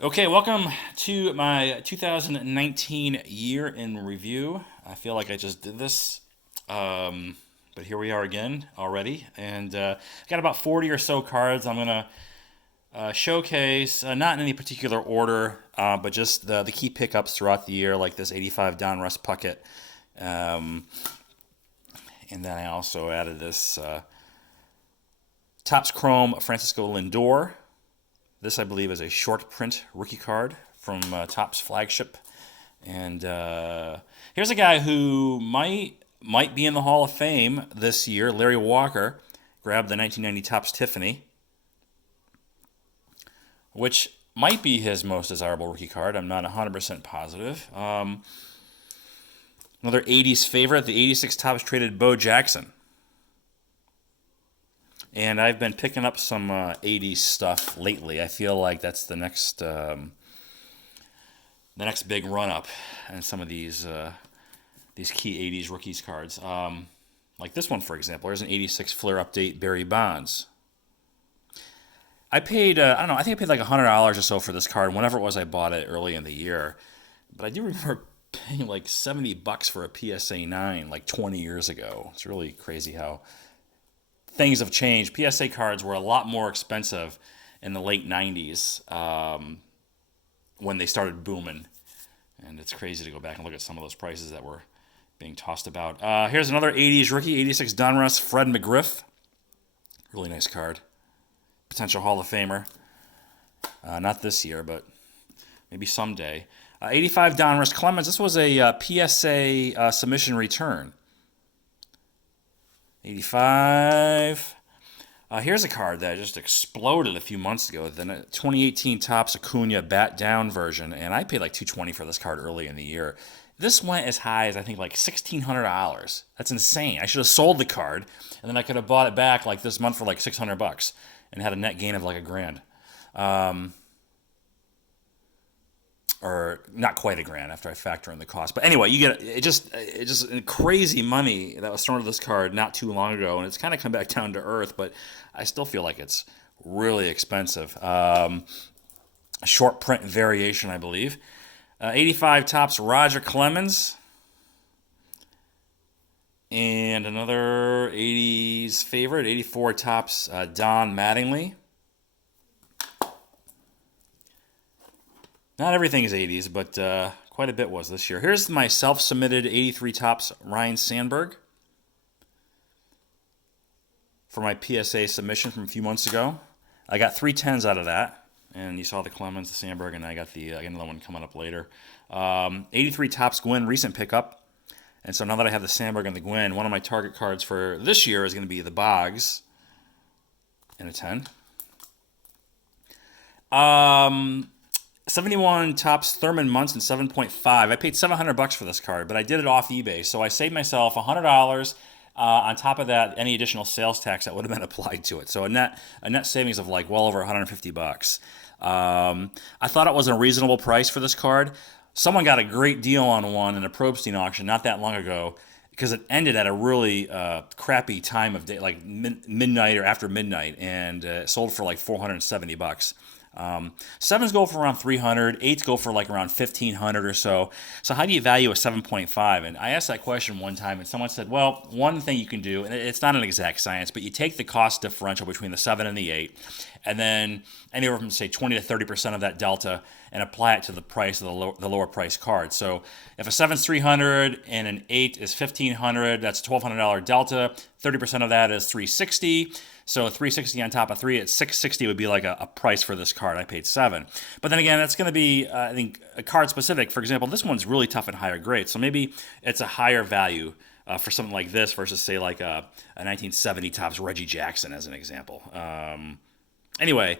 Okay, welcome to my 2019 year in review. I feel like I just did this, but here we are again already, and got about 40 or so cards. I'm gonna showcase, not in any particular order, but just the key pickups throughout the year, like this 85 Donruss Puckett, um, and then I also added this Topps Chrome Francisco Lindor. This, I believe, is a short print rookie card from Topps flagship. And here's a guy who might be in the Hall of Fame this year. Larry Walker grabbed the 1990 Topps Tiffany, which might be his most desirable rookie card. I'm not 100% positive. Another 80s favorite, the 86 Topps traded Bo Jackson. And I've been picking up some 80s stuff lately. I feel like that's the next big run up in some of these key 80s rookies cards. Like this one, for example. There's an 86 Flair update, Barry Bonds. I paid, I don't know, I think I paid like $100 or so for this card whenever it was I bought it early in the year. But I do remember paying like $70 for a PSA 9 like 20 years ago. It's really crazy how things have changed. PSA cards were a lot more expensive in the late 90s when they started booming. And it's crazy to go back and look at some of those prices that were being tossed about. Here's another 80s rookie, 86 Donruss, Fred McGriff. Really nice card. Potential Hall of Famer. Not this year, but maybe someday. 85 Donruss Clemens. This was a PSA submission return. 85. Here's a card that just exploded a few months ago. The 2018 Topps Acuna bat down version, and I paid like $220 for this card early in the year. This went as high as I think like $1,600. That's insane. I should have sold the card, and then I could have bought it back like this month for like $600 and had a net gain of like $1,000. Or not quite $1,000 after I factor in the cost. But anyway, you get just crazy money that was thrown to this card not too long ago, and it's kind of come back down to earth. But I still feel like it's really expensive. A short print variation, I believe. 85 Topps Roger Clemens, and another 80s favorite, 84 Topps Don Mattingly. Not everything is 80s, but quite a bit was this year. Here's my self-submitted 83 Topps Ryan Sandberg for my PSA submission from a few months ago. I got 3 10s out of that, and you saw the Clemens, the Sandberg, and I got another one coming up later. 83 Topps Gwynn recent pickup, and so now that I have the Sandberg and the Gwynn, one of my target cards for this year is going to be the Boggs in a 10. 71 Topps Thurman Munson 7.5. I paid $700 for this card, but I did it off eBay, so I saved myself $100. On top of that, any additional sales tax that would have been applied to it, so a net savings of like well over $150. I thought it was a reasonable price for this card. Someone got a great deal on one in a Probstein auction not that long ago because it ended at a really crappy time of day, like midnight or after midnight, and it sold for like $470. Sevens go for around 300, eights go for like around 1,500 or so. So how do you value a 7.5? And I asked that question one time, and someone said, well, one thing you can do, and it's not an exact science, but you take the cost differential between the 7 and the 8, and then anywhere from say 20 to 30% of that delta, and apply it to the price of the lower price card. So if a 7's 300 and an 8 is 1,500, that's a $1,200 delta. 30% of that is 360. So 360 on top of 3 at 660 would be like a price for this card. I paid 7. But then again, that's going to be, I think, a card specific. For example, this one's really tough and higher grade. So maybe it's a higher value for something like this versus, say, like a 1970 Topps Reggie Jackson as an example. Anyway,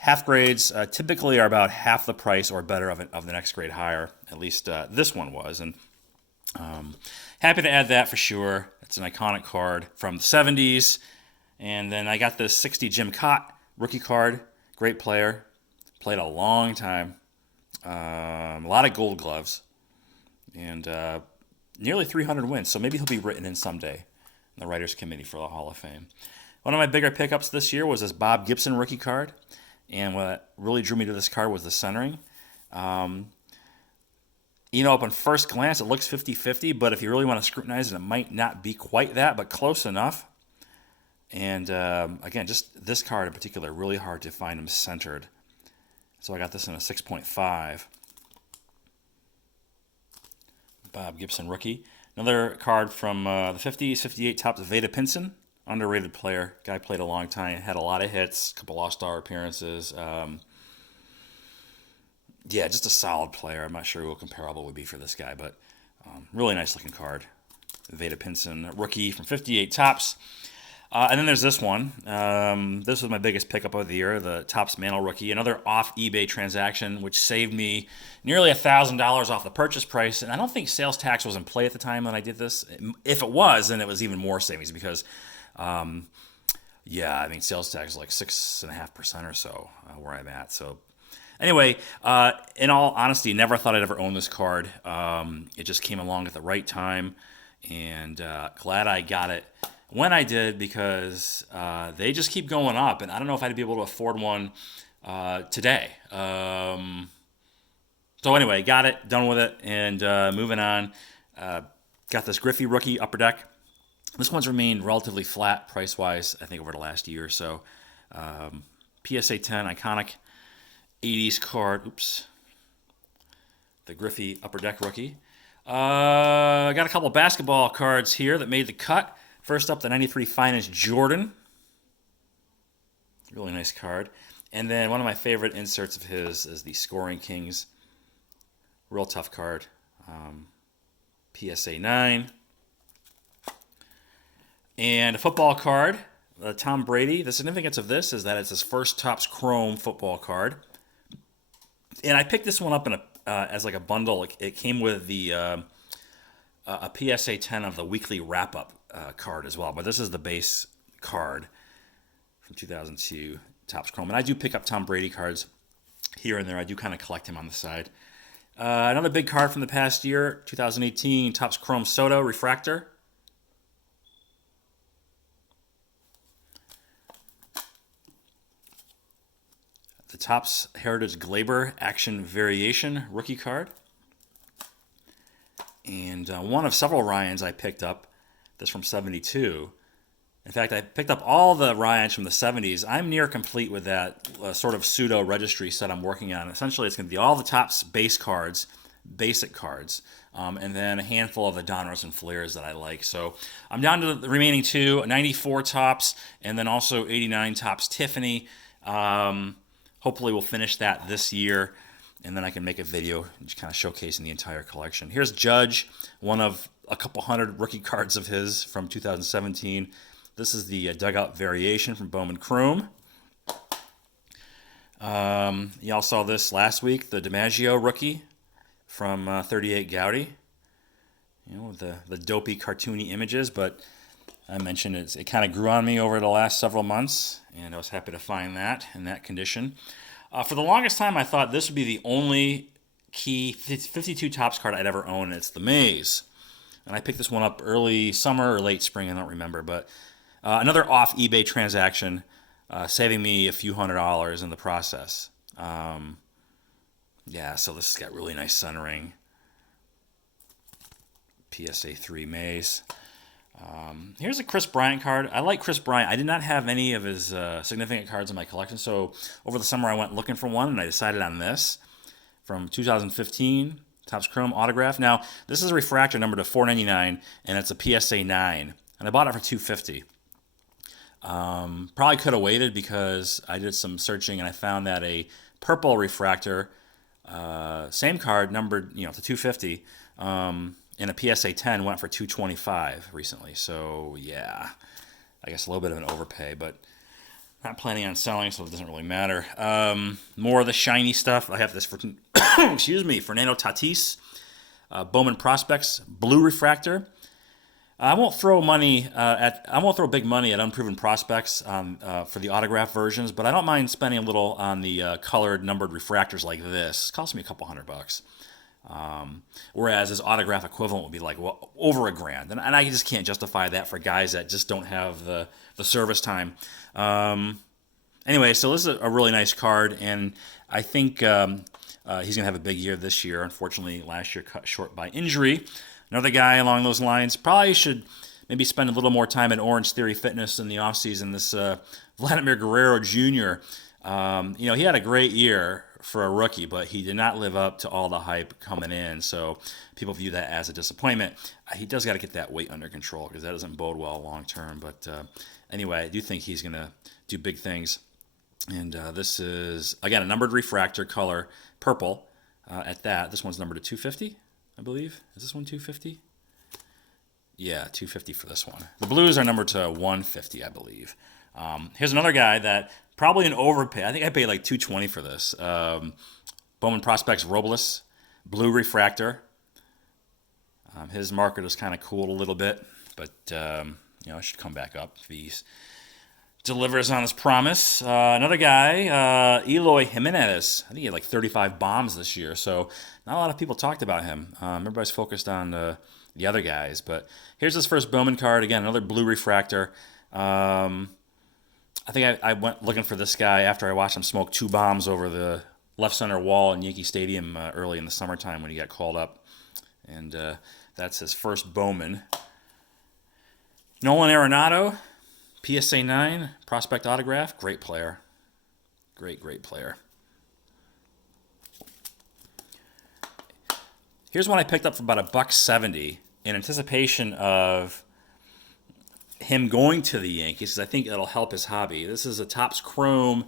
half grades typically are about half the price or better of the next grade higher. At least this one was. And happy to add that for sure. It's an iconic card from the 70s. And then I got this 60 Jim Cott rookie card. Great player. Played a long time. A lot of gold gloves. And nearly 300 wins. So maybe he'll be written in someday in the Writers Committee for the Hall of Fame. One of my bigger pickups this year was this Bob Gibson rookie card. And what really drew me to this card was the centering. Um, Upon first glance, it looks 50-50, but if you really want to scrutinize it, it might not be quite that, but close enough. And again, just this card in particular, really hard to find them centered. So I got this in a 6.5. Bob Gibson rookie. Another card from the 50s, 58 Topps, Vada Pinson. Underrated player. Guy played a long time, had a lot of hits, a couple All-Star appearances. Yeah, just a solid player. I'm not sure who comparable would be for this guy, but really nice looking card. Vada Pinson, rookie from 58 Topps. And then there's this one. This was my biggest pickup of the year, the Topps Mantle rookie. Another off eBay transaction, which saved me nearly $1,000 off the purchase price. And I don't think sales tax was in play at the time when I did this. If it was, then it was even more savings because, sales tax is like 6.5% or so where I'm at. So anyway, in all honesty, never thought I'd ever own this card. It just came along at the right time, and glad I got it when I did because they just keep going up, and I don't know if I'd be able to afford one today. So anyway, got it, done with it, and moving on. Got this Griffey rookie upper deck. This one's remained relatively flat price-wise, I think, over the last year or so. PSA 10, iconic 80s card. Oops. The Griffey Upper Deck rookie. I got a couple basketball cards here that made the cut. First up, the 93 Finest Jordan. Really nice card. And then one of my favorite inserts of his is the Scoring Kings. Real tough card. PSA 9. And a football card. Tom Brady. The significance of this is that it's his first Topps Chrome football card. And I picked this one up in as like a bundle. It came with the a PSA 10 of the weekly wrap-up card as well. But this is the base card from 2002 Topps Chrome. And I do pick up Tom Brady cards here and there. I do kind of collect him on the side. Another big card from the past year, 2018 Topps Chrome Soto refractor. The Topps Heritage Glaber Action Variation rookie card. And one of several Ryans I picked up. This from 72. In fact, I picked up all the Ryans from the 70s. I'm near complete with that sort of pseudo registry set I'm working on. Essentially, it's going to be all the Topps base cards, basic cards, and then a handful of the Donruss and Flares that I like. So I'm down to the remaining two, 94 Topps, and then also 89 Topps Tiffany. Hopefully we'll finish that this year, and then I can make a video just kind of showcasing the entire collection. Here's Judge, one of a couple hundred rookie cards of his from 2017. This is the Dugout Variation from Bowman Chrome. Y'all saw this last week, the DiMaggio rookie from 38 Gaudy. You know, the dopey, cartoony images, but I mentioned it kind of grew on me over the last several months, and I was happy to find that in that condition. For the longest time, I thought this would be the only key 52 Topps card I'd ever own, and it's the Maze. And I picked this one up early summer or late spring, I don't remember, but another off eBay transaction, saving me a few $100s in the process. So this has got really nice centering. PSA 3 Maze. Here's a Chris Bryant card. I like Chris Bryant. I did not have any of his significant cards in my collection, so over the summer I went looking for one, and I decided on this from 2015, Topps Chrome autograph. Now, this is a refractor number to $4.99, and it's a PSA 9, and I bought it for $2.50. Probably could have waited because I did some searching, and I found that a purple refractor, same card, numbered to $2.50, and a PSA 10 went for $225 recently. So, yeah, I guess a little bit of an overpay, but not planning on selling, so it doesn't really matter. More of the shiny stuff. I have this for, Fernando Tatis, Bowman Prospects, blue refractor. I won't throw big money at unproven prospects for the autograph versions, but I don't mind spending a little on the colored numbered refractors like this. It costs me a couple $100. Whereas his autograph equivalent would be like over $1,000, and I just can't justify that for guys that just don't have the service time. Anyway, so this is a really nice card, and I think he's going to have a big year this year. Unfortunately, last year cut short by injury. Another guy along those lines probably should maybe spend a little more time at Orange Theory Fitness in the offseason. This Vladimir Guerrero Jr., he had a great year for a rookie, but he did not live up to all the hype coming in. So people view that as a disappointment. He does got to get that weight under control because that doesn't bode well long term. But anyway, I do think he's going to do big things. And this is, again, a numbered refractor color, purple at that. This one's numbered to 250, I believe. Is this one 250? Yeah, 250 for this one. The blues are numbered to 150, I believe. Here's another guy that probably an overpay. I think I paid like 220 for this. Bowman Prospects Robles, blue refractor. His market is kind of cooled a little bit, but it should come back up if he delivers on his promise. Another guy, Eloy Jimenez. I think he had like 35 bombs this year, so not a lot of people talked about him. Everybody's focused on the other guys, but here's his first Bowman card. Again, another blue refractor. I think I went looking for this guy after I watched him smoke 2 bombs over the left center wall in Yankee Stadium early in the summertime when he got called up. And that's his first Bowman. Nolan Arenado, PSA 9, prospect autograph. Great player. Great player. Here's one I picked up for about $170 in anticipation of him going to the Yankees, because I think it'll help his hobby. This is a Topps Chrome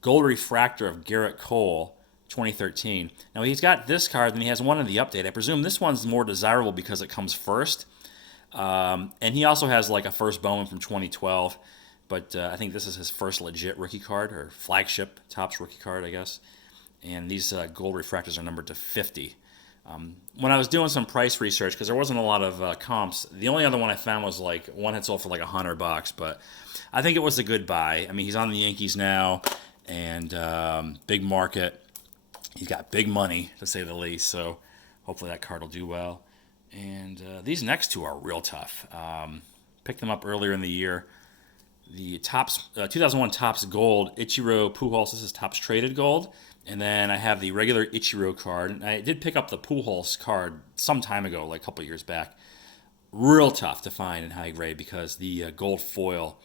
gold refractor of Garrett Cole, 2013. Now, he's got this card, and he has one in the update. I presume this one's more desirable because it comes first. And he also has like a first Bowman from 2012. But I think this is his first legit rookie card, or flagship Topps rookie card, I guess. And these gold refractors are numbered to 50. When I was doing some price research, because there wasn't a lot of comps, the only other one I found was like one had sold for like $100, but I think it was a good buy. I mean, he's on the Yankees now, and big market. He's got big money, to say the least, so hopefully that card will do well. And these next two are real tough. Picked them up earlier in the year. The Topps 2001 Topps Gold Ichiro Pujols. This is Topps Traded Gold. And then I have the regular Ichiro card. And I did pick up the Pujols card some time ago, like a couple years back. Real tough to find in high grade because the gold foil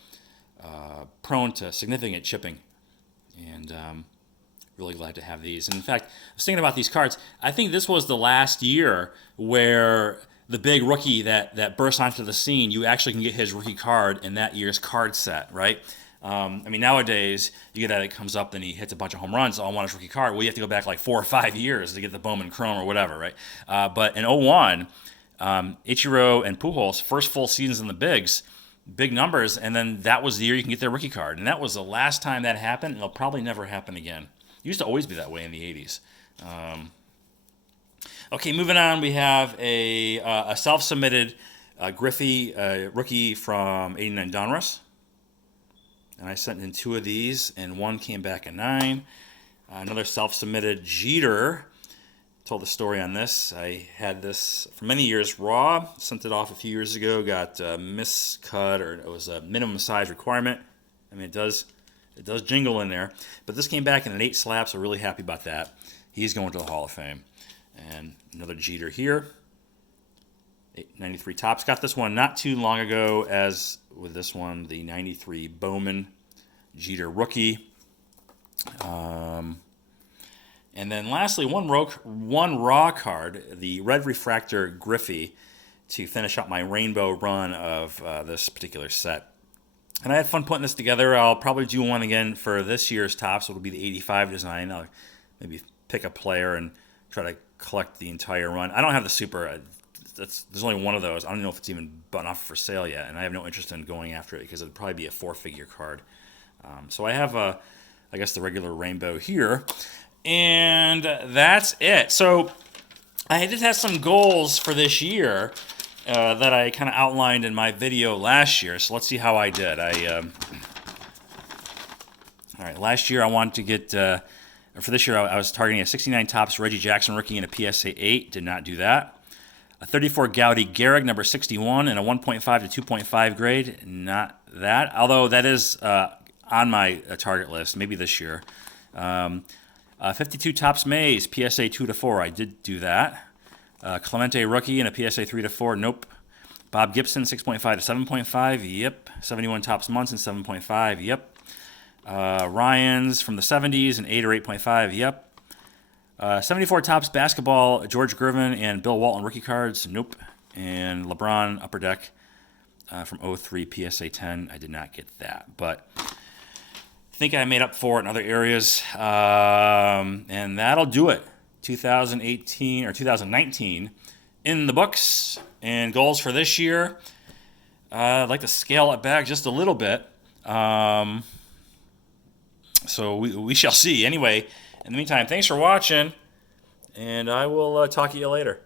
prone to significant chipping. And really glad to have these. And in fact, I was thinking about these cards. I think this was the last year where the big rookie that burst onto the scene, you actually can get his rookie card in that year's card set, right? I mean, nowadays, you get that it comes up and he hits a bunch of home runs, so I want his rookie card. Well, you have to go back like 4 or 5 years to get the Bowman Chrome or whatever, right? But in '01, Ichiro and Pujols, first full seasons in the bigs, big numbers, and then that was the year you can get their rookie card. And that was the last time that happened, and it'll probably never happen again. It used to always be that way in the 80s. Okay, moving on, we have a self-submitted Griffey rookie from '89 Donruss. And I sent in 2 of these, and one came back a 9. Another self-submitted Jeter. Told the story on this. I had this for many years raw. Sent it off a few years ago. Got miscut, or it was a minimum size requirement. I mean, it does jingle in there. But this came back in an 8 slab, so really happy about that. He's going to the Hall of Fame. And another Jeter here. 93 Topps. Got this one not too long ago, as with this one, the 93 Bowman Jeter rookie. And then lastly, one raw card, the red refractor Griffey, to finish up my rainbow run of this particular set. And I had fun putting this together. I'll probably do one again for this year's Topps. It'll be the 85 design. I'll maybe pick a player and try to collect the entire run. I don't have the super. There's only one of those. I don't know if it's even button off for sale yet, and I have no interest in going after it because it'd probably be a 4-figure card. So I have, I guess, the regular rainbow here, and that's it. So I did have some goals for this year that I kind of outlined in my video last year. So let's see how I did. All right, last year I wanted to get, for this year I was targeting a 69 Topps Reggie Jackson rookie and a PSA 8. Did not do that. A 34 Gaudy Gehrig, number 61, and a 1.5 to 2.5 grade. Not that. Although that is on my target list, maybe this year. 52 Topps Mays, PSA 2 to 4. I did do that. Clemente rookie and a PSA 3 to 4. Nope. Bob Gibson, 6.5 to 7.5. Yep. 71 Topps Munson, 7.5. Yep. Ryans from the 70s, an 8 or 8.5. Yep. 74 Topps Basketball, George Gervin and Bill Walton rookie cards. Nope. And LeBron Upper Deck from 03 PSA 10. I did not get that, but I think I made up for it in other areas. And that'll do it. 2018 or 2019 in the books. And goals for this year, I'd like to scale it back just a little bit. So we shall see. Anyway, in the meantime, thanks for watching, and I will talk to you later.